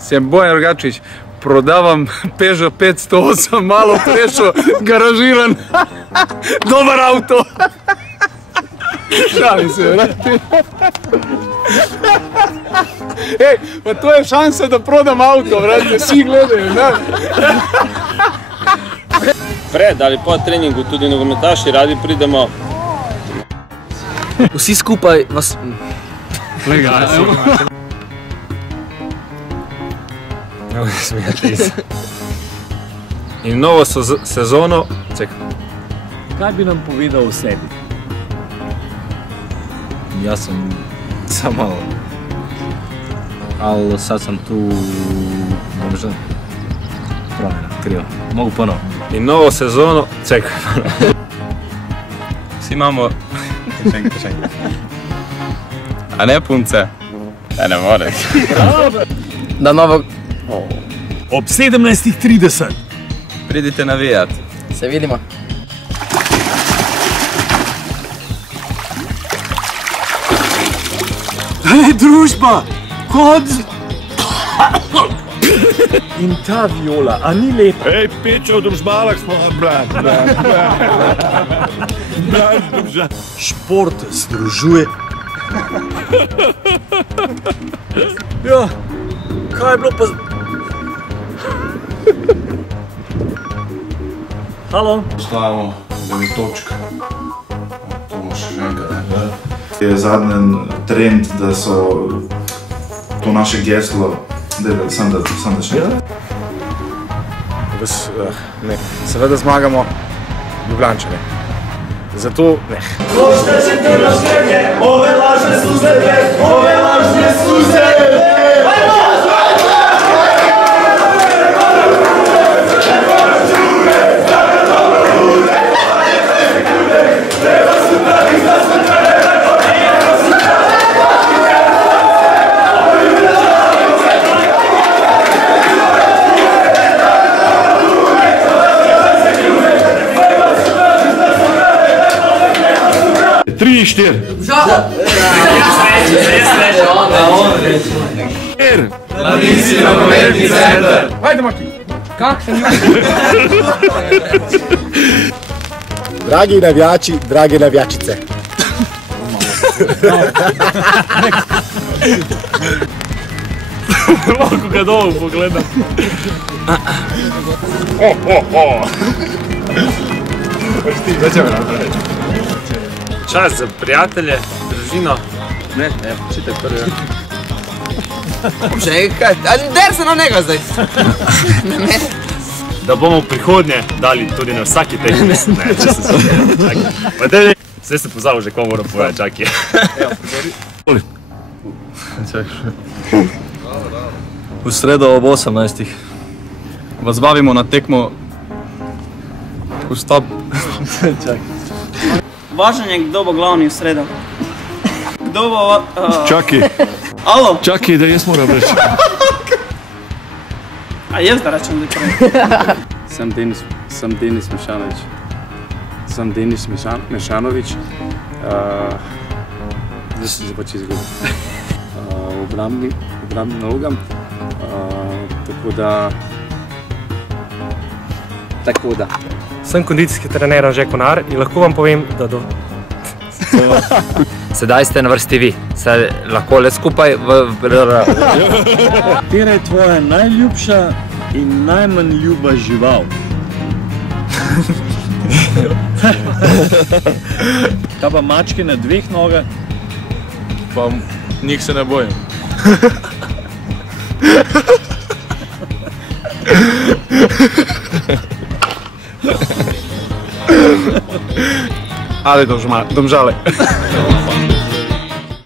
Sem Bojan Rogačić, prodavam Peugeot 508, malo prešao, garažiran, dobar auto. Šalim se, vrati. Ej, pa to je šansa da prodam auto, vrati, svi gledaju, da. Pred ali po treningu tudi nogometaši radi pridemo. Vsi skupaj vas... Ne smijete se. In novo sezono... Čekaj. Kaj bi nam povedal o sebi? Ja sam samo... Ali sad sam tu... Možda... Promjena, krivo. Mogu ponovo. In novo sezono... Čekaj. Vsi imamo... A ne punce? Ne more. Da novog... Ob 17:30. Pridite navijat. Se vidimo. Ej, družba! Kod... In ta viola, a ni lepa? Ej, Pečo, v družbalah smo, brat. Šport združuje. Ja, kaj je bilo pa... Halo? Stavimo 9 točk. To bomo še enkrat, ne? Je zadnji trend, da so to naše geslo, da sam da še enkrat. Seveda zmagamo Ljubljančane. Zato ne. Ove lažne suze! Tri, štiri. Mladinski nogometni center. Hajde, Maki. Kak se Dragi navijači, drage navijačice. Lahko ga dol pogledam. Čas za prijatelje, družino. Ne, čitaj prvi. Čekaj, der se na njega zdaj. Da bomo v prihodnje dali tudi na vsaki tehnik. Ne, če se čakaj. Pa dej, vse se pozabil že, ko moram povedati, čakaj. V sredo ob 18. Vas bavimo na tekmo... Vstop. Važan je, kdo bo glavni v sredo. Kdo bo... Čakaj. Alo? Čakaj, da jaz moram reči. A jaz da rečem, da je prej. Sem Denis Mešanović. Sem Denis Mešanović. Zdaj sem se pač izgubil. Obrambni nalogam. Tako da. Sem kondicijski trener Anže Konar in lahko vam povem, da do... Sedaj ste na vrsti vi, se lahko le skupaj Katera je tvoja najljubša in najmanj ljuba žival? Kaj pa mačke na dveh nogah? Pa njih se ne bojim. Ali Domžale.